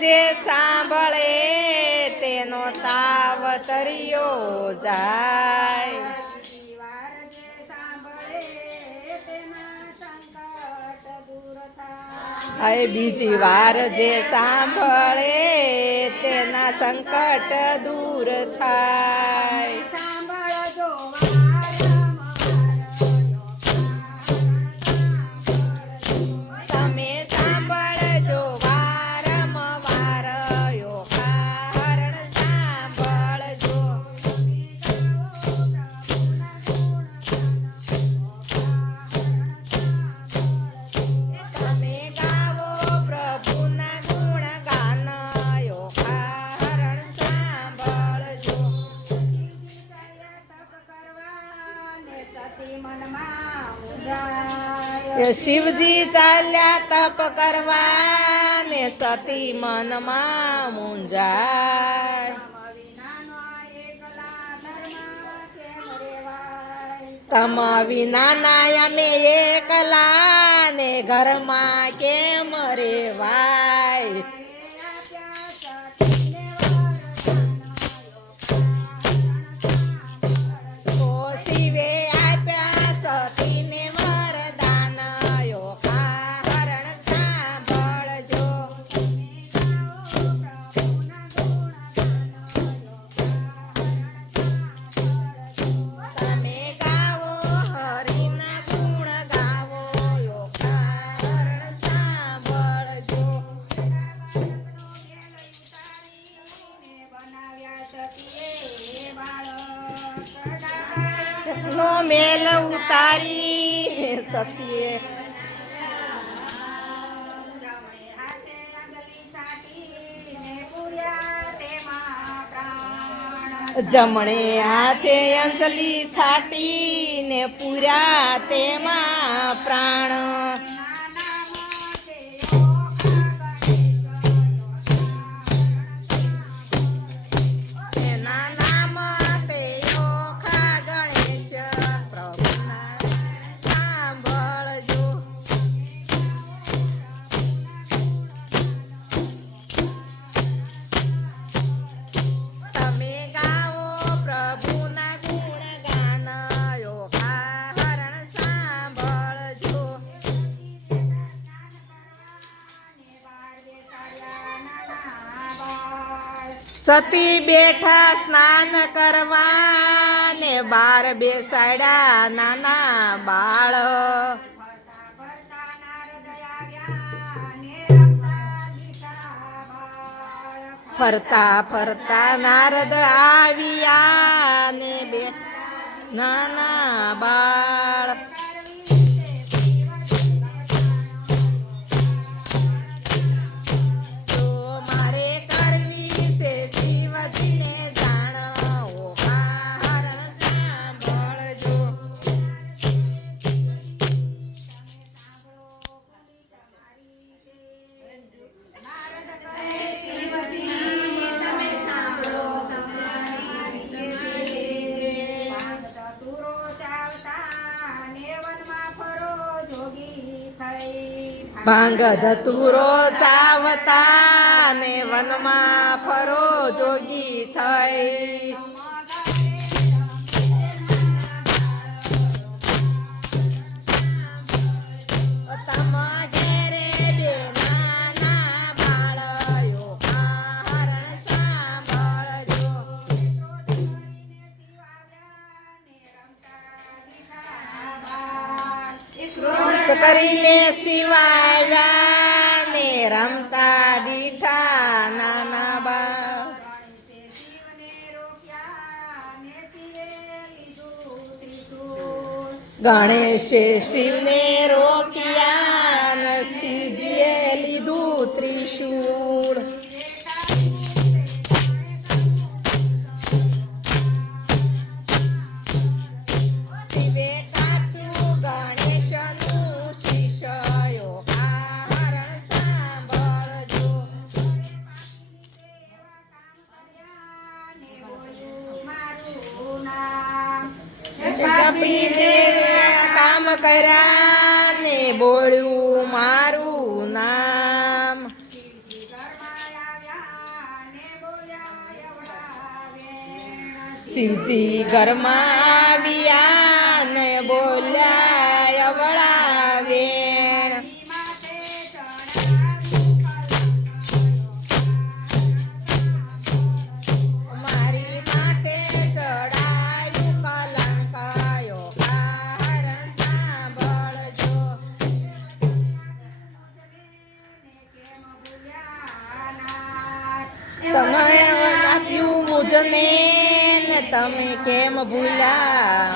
જે સાંભળે તેનો તાવ તર્યો જાય. હવે બીજી વાર જે સાંભળે તેના સંકટ દૂર થાય. તમે સાંભળજો વારંવાર યોગારણ સાંભળજો. તમે ગાવો પ્રભુના ગુણગાન યોગારણ સાંભળજો. શિવજી ચાલ્યા તપ કરવા ને સતી મનમાં મૂંઝાય. તમ વિનાના અમે એકલા ને ઘરમાં કેમ રેવાય. શિવે આપ્યા સતીને વરદાન યોગારણ સાંભળજો. તમે ગાવો હરિના ગુણ ગાવો યોગારણ સાંભળજો. નો મેલ ઉતારી સતીએ જમણે હાથે અંજલિ છાટીને પૂર્યા તેમાં પ્રાણ. એના નામ તે ઓખા ગણેશ પ્રભુના સાંભળજો. તમે ગાવો પ્રભુના ગુણગાન યોગારણ સાંભળજો. સતી બેઠા સ્નાન કરવા ને બાર બેસાડ્યા નાના બાળ. ફરતા ફરતા નારદ આવ્યા ને બે નાના બાળ. તો મારે કરવી છે શિવજીને જાણ યોગારણ સાંભળજો. ભાંગ ધતુરો ચાવતા ને વનમાં ફરો જોગી થઈ. તમ ઘેરે બે નાના બાળ યોગારણ સાંભળજો. કરીને શિવાયા ને રમતા દીઠા નાના બાળ. ગણેશે શિવને રોક્યા ને શિવજીએ લીધું ત્રિશૂળ. શિવે કાપ્યું ગણેશનું શીશ યોગારણ સાંભળજો. કપીને કામ કર્યા ને બોલ્યું મારું નામ. શિવજી ઘરમાં આવ્યા ને બોલ્યા અવળા વેણ. મારી માથે ચડાયું કલંકયો કારણ સાંભળજો. તમે આપ્યું મુજને ને તમે કેમ ભૂલ્યા.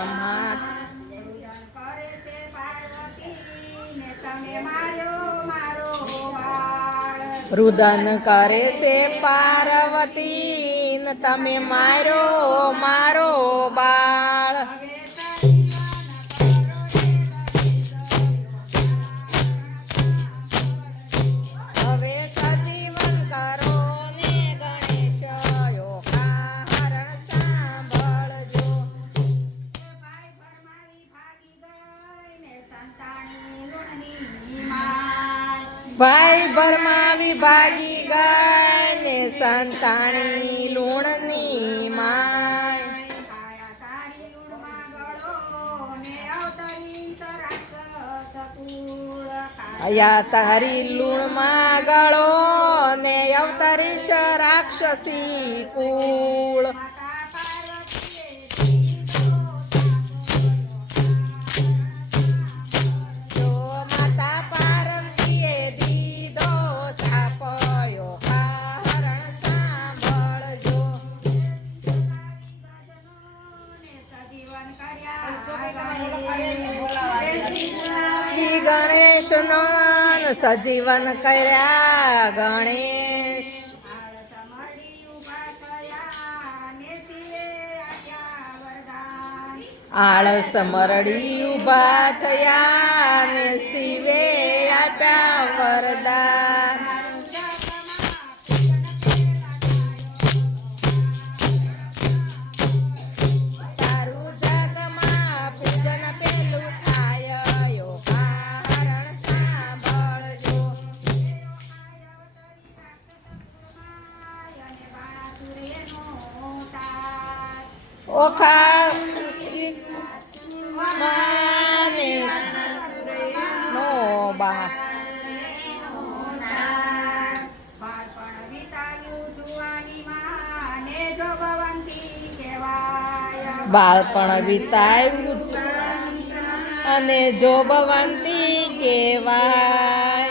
રુદન કરે છે પાર્વતી ને તમે માર્યો મારો બાળ. હવે સજીવન કરો ને ગણેશયો કારણ સાંભળજો. ભાઈ ભરમાવી ભાગી ગઈ ને સંતાણી લૂણની માય. અયા તારી લૂણમાં ગળો ને અવતરીશ રાક્ષસી કુળ. ગણેશ નો સજીવન કર્યા ગણેશ. આળસ મરડી ઉભા થયા ને શિવે આપ્યા વરદાન. ઓખા માને નો બા. બાળપણ વિતાવ્યું અને જોબવંતી કહેવાય.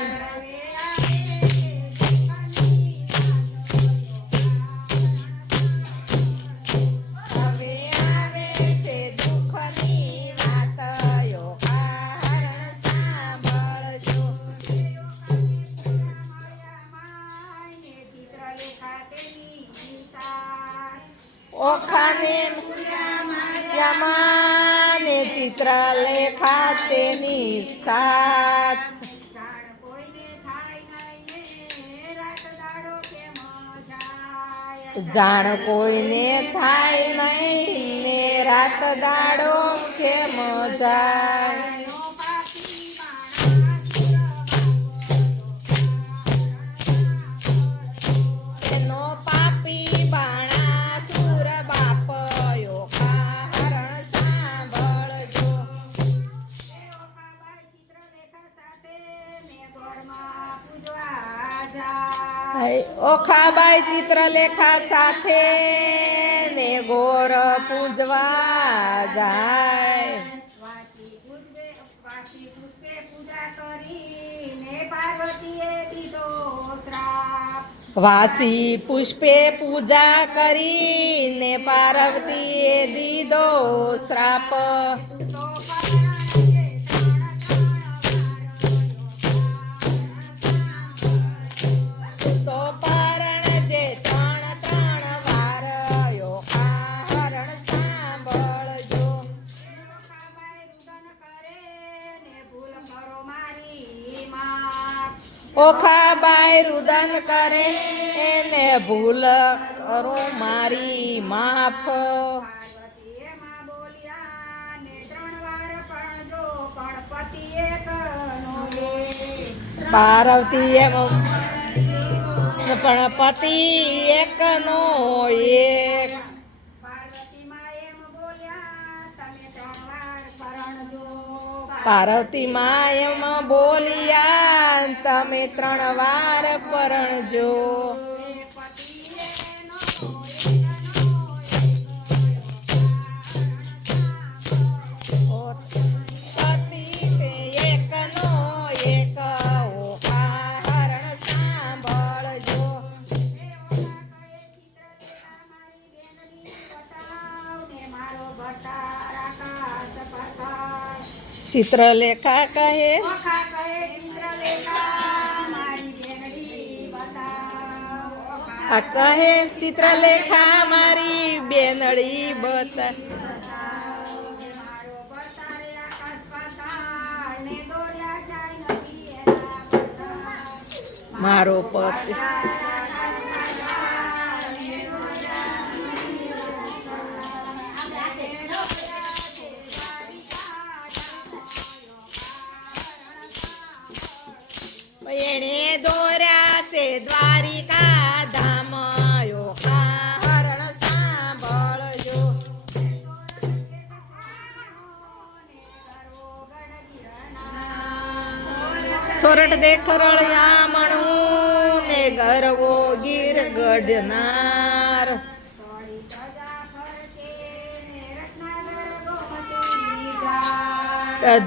ઓખાને યમાને ચિત્રલેખા તેની સાથ. જાણ કોઈને થાય નહીં ને રાત દાડો કેમ જાય. ઓખાબાઈ ચિત્રલેખા સાથે ને ગોર પૂજવા જાય. વાસી પુષ્પે પૂજા કરીને પાર્વતીએ દીધો શ્રાપ. ઓખાબાઈ રુદન કરે એને ભૂલ કરો મારી માફ. પાર્વતી એમ પણ પતિ એકનો એક. પાર્વતી માયમ બોલિયા તમે 3 વાર પરણજો. ચિત્રલેખા કહે આ કહે ચિત્રલેખા મારી બેનડી બતા મારો પતિ એણે દોર્યા તે દ્વારિકા ધામ હરણ સાંભળજો. સોરઠ દેખરળિયામણું ને ગરવો ગીર ગઢનાર.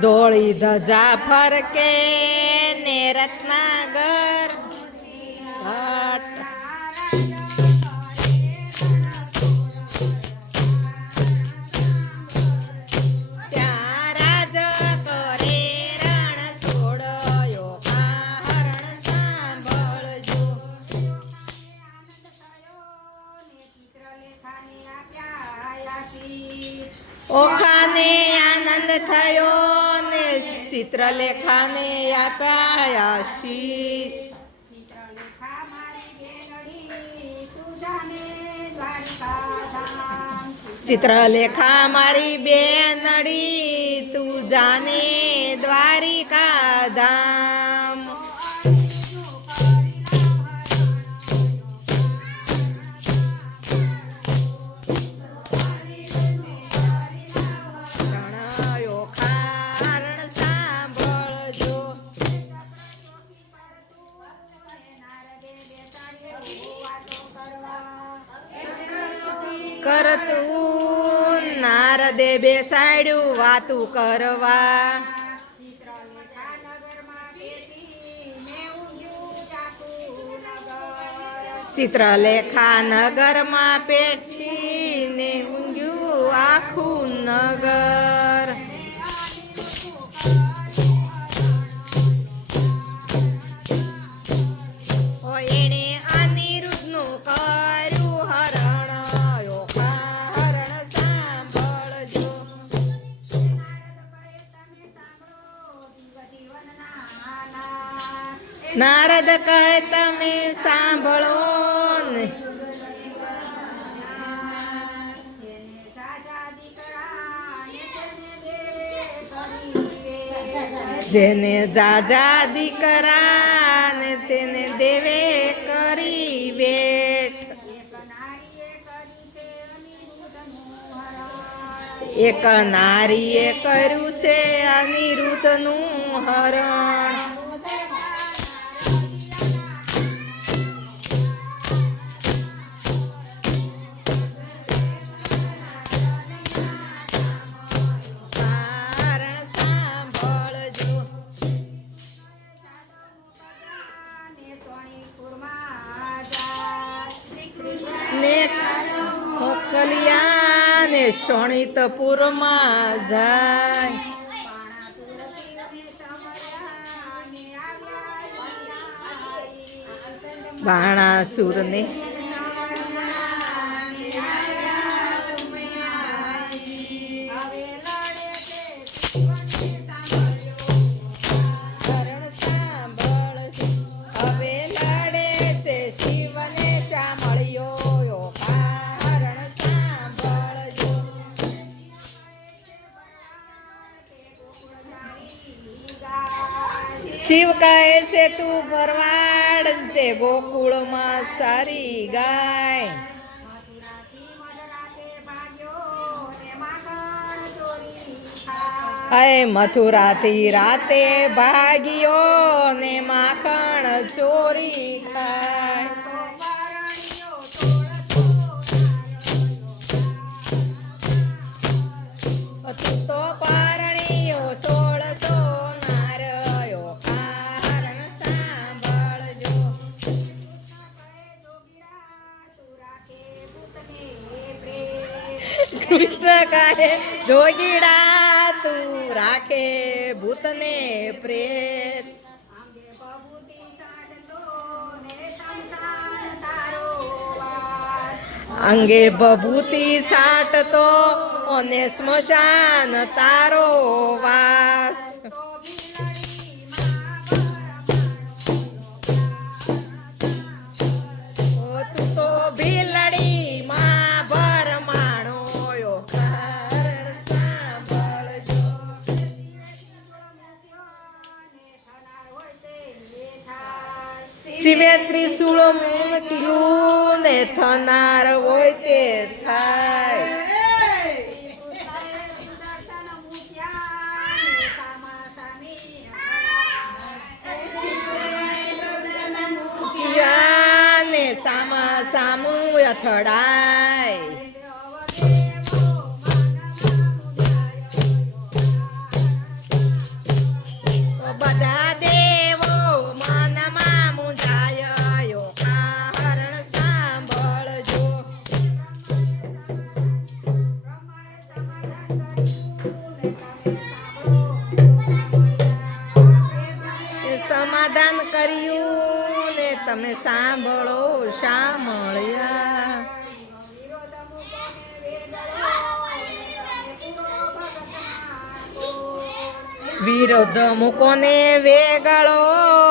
ધોળી ધજા ફરકે ને રત્નાગર ઘાટ. ત્યાં રાજ કરે રણ છોડ્યો હરણ સાંભળજો. ઓખાને આનંદ થયો ને ચિત્રલેખાને આપ્યા આશીષ. ચિત્રલેખા મારી બેનડી તું જાને દ્વારિકા ધામ. કરતું નારદે બેસાડ્યું વાતું કરવા. ચિત્રલેખા નગરમાં પેઠીને ઊંઘ્યું આખું નગર. એણે અનિરુદ્ધનું કર્યું હરણ સાંભળજો. નારદ કહે તમે સાંભળો ને જેને જાજા દીકરા ને તેને દેવે કરી વેઠ. એક નારીએ કર્યું છે અનિરુદ્ધનું હરણ. મોકલ્યા ને શોણિતપુરમાં જાય. બાણાસુરને શિવ કહે છે તું ભરવાડ તે ગોકુળમાં સારી ગાય. હે મથુરાથી રાતે ભાગ્યો ને માખણ ચોરી ખાય. તું તો પરણિયો 1600 નાર્યો કારણ સાંભળજો. કૃષ્ણ કહે જોગીડા તું રાખે ભૂતને પ્રેત. અંગે બભૂતિ છાંટતો અને સ્મશાન તારો વાસ. તું તો ભીલડી માં ભરમાણો કારણ સાંભળજો. શિવે ત્રિશૂળ મૂક્યું ને થનાર હોય તે થાય. ને સામા સામું અથડાય. બધા દેવો મનમાં મુંજાયો કારણ સાંભળજો. સમાધાન કર્યું ને તમે સાંભળો શા મળ્યા. વિરોધ મૂકોને વેગળો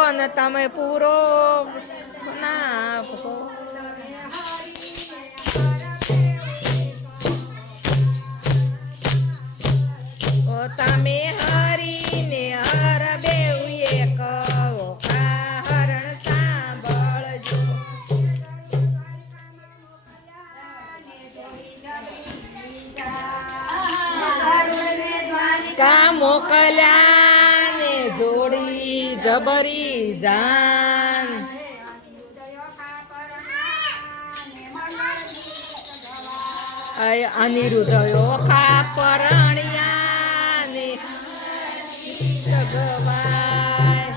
અને તમે પૂરો નાખો. તમે હરીને હર બેઉએ કહો કારણ સાંભળજો. કા મોકલ્યા ને જોડી જબરી જાન. અનિરુદ્ધયો ખા પરણ્યા ને જગવાય.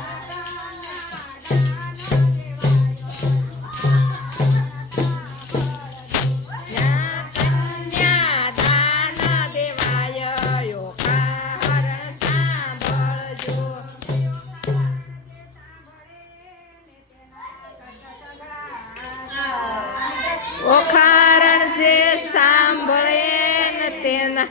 ઓખારણ જે સાંભળે ને તેના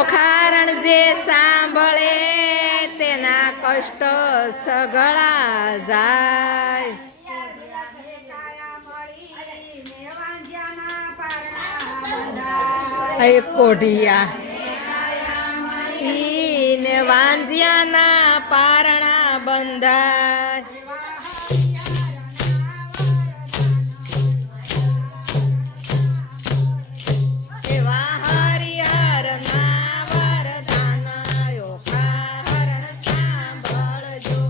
ઓખારણ જે સાંભળે તેના કષ્ટ સઘળા જાય. કોઢિયા ને વાંજિયાના પારણા બંધાય. એવા હરિહરના વરદાન ઓખારણ સાંભળજો.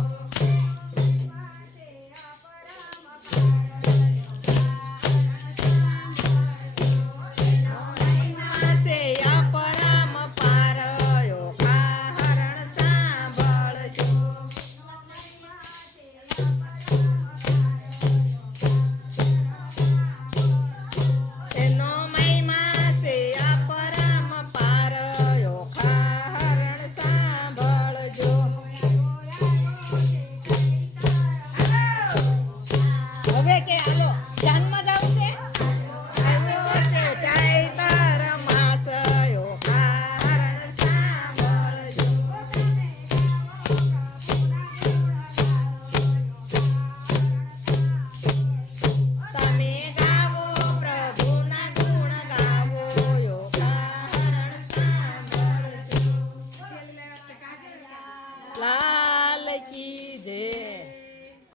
હવે કે હાલો